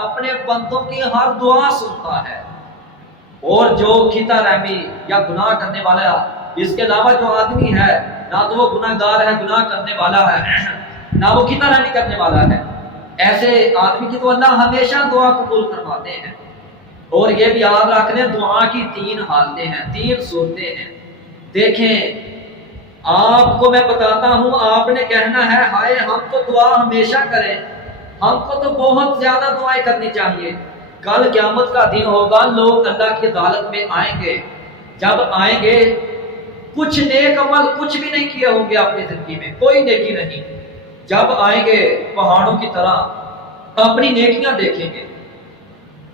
اپنے بندوں کی ہر دعا سنتا ہے، اور جو کھیتا رحمی یا گناہ کرنے والا، اس کے علاوہ جو آدمی ہے نہ تو وہ گناہ گار ہے، گناہ کرنے والا ہے، نہ وہ کھیتا رحمی کرنے والا ہے، ایسے آدمی کی تو اللہ ہمیشہ دعا قبول فرماتے ہیں۔ اور یہ بھی یاد رکھ لیں، دعا کی تین حالتیں ہیں، تین صورتیں ہیں۔ دیکھیں آپ کو میں بتاتا ہوں، آپ نے کہنا ہے ہائے ہم تو دعا ہمیشہ کریں، ہم کو تو بہت زیادہ دعائیں کرنی چاہیے۔ کل قیامت کا دن ہوگا، لوگ اللہ کی عدالت میں آئیں گے، جب آئیں گے کچھ نیک عمل کچھ بھی نہیں کیے ہوں گے اپنی زندگی میں، کوئی نیکی نہیں، جب آئیں گے پہاڑوں کی طرح اپنی نیکیاں دیکھیں گے،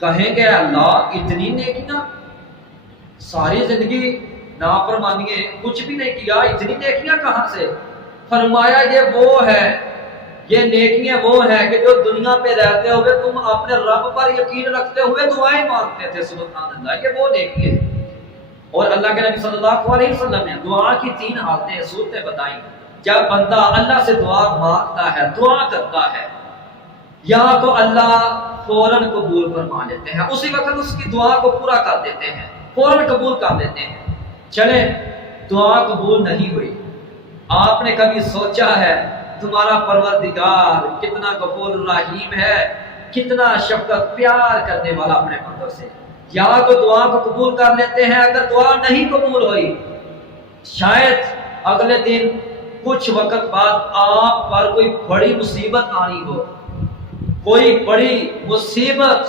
کہیں گے اللہ اتنی نیکیاں، ساری زندگی نافرمانیے کچھ بھی نہیں کیا، اتنی نیکیاں کہاں سے؟ فرمایا یہ وہ ہے، یہ نیکیاں وہ ہیں کہ جو دنیا پہ رہتے ہوئے تم اپنے رب پر یقین رکھتے ہوئے دعائیں مانگتے تھے، سبحان اللہ، یہ وہ نیکی ہے۔ اور اللہ کے نبی صلی اللہ علیہ وسلم نے دعا کی تین حالتیں صورتیں بتائیں۔ جب بندہ اللہ سے دعا مانگتا ہے، دعا کرتا ہے، یا تو اللہ فوراً قبول فرما لیتے ہیں، اسی وقت اس کی دعا کو پورا کر دیتے ہیں، فوراً قبول کر دیتے ہیں۔ چلے دعا قبول نہیں ہوئی، آپ نے کبھی سوچا ہے تمہارا پروردگار کتنا غفور رحیم ہے، کتنا شفقت پیار کرنے والا اپنے بندوں سے؟ یا تو دعا کو قبول کر لیتے ہیں، اگر دعا نہیں قبول ہوئی شاید اگلے دن کچھ وقت بعد آپ پر کوئی بڑی مصیبت آنی ہو، کوئی بڑی مصیبت،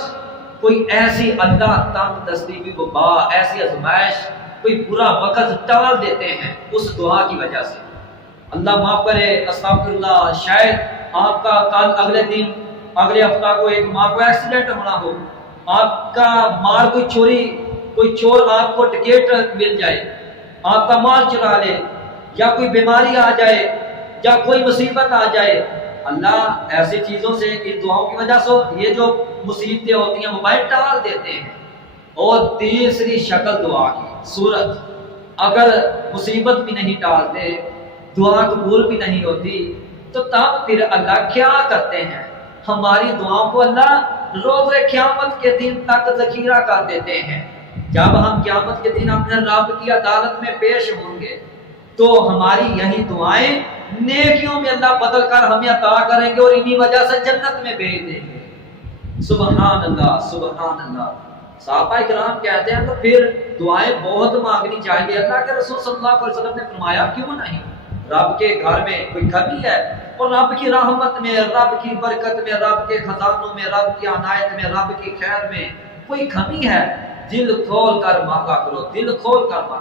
کوئی ایسی اللہ تنگ دستی کی وبا، ایسی آزمائش، کوئی برا وقت ٹال دیتے ہیں اس دعا کی وجہ سے۔ اللہ معاف کرے، استغفر اللہ، شاید آپ کا کل اگلے دن اگلے ہفتہ کو ایک ماں کو ایکسیڈنٹ ہونا ہو، آپ کا مال کوئی چوری، کوئی چور آپ کو ٹکٹ مل جائے، آپ کا مال چرا لے، یا کوئی بیماری آ جائے، یا کوئی مصیبت آ جائے۔ اللہ ایسی چیزوں سے، ان دعاؤں کی وجہ سے یہ جو مصیبتیں ہوتی ہیں وہ ٹال دیتے ہیں۔ اور تیسری شکل دعا کی صورت، اگر مصیبت بھی نہیں ٹالتے، دعا قبول بھی نہیں ہوتی، تو تب پھر اللہ کیا کرتے ہیں؟ ہماری دعاؤں کو اللہ روز قیامت کے دن تک ذخیرہ کر دیتے ہیں۔ جب ہم قیامت کے دن اپنے رب کی عدالت میں پیش ہوں گے تو ہماری یہی دعائیں نیکیوں میں اللہ بدل کر ہمیں عطا کریں گے، اور انہی وجہ سے جنت میں بھیج دیں گے۔ سبحان اللہ، سبحان اللہ۔ صحابہ کرام کہتے ہیں تو پھر دعائیں بہت مانگنی چاہیے۔ اللہ کے رسول صلی اللہ علیہ وسلم نے فرمایا کیوں نہیں؟ رب کے گھر میں کوئی کمی ہے، اور رب کی رحمت میں، رب کی برکت میں، رب کے خزانوں میں، رب کی عنایت میں، رب کی خیر میں کوئی کمی ہے؟ دل کھول کر مانگا کرو، دل کھول کر مانگا۔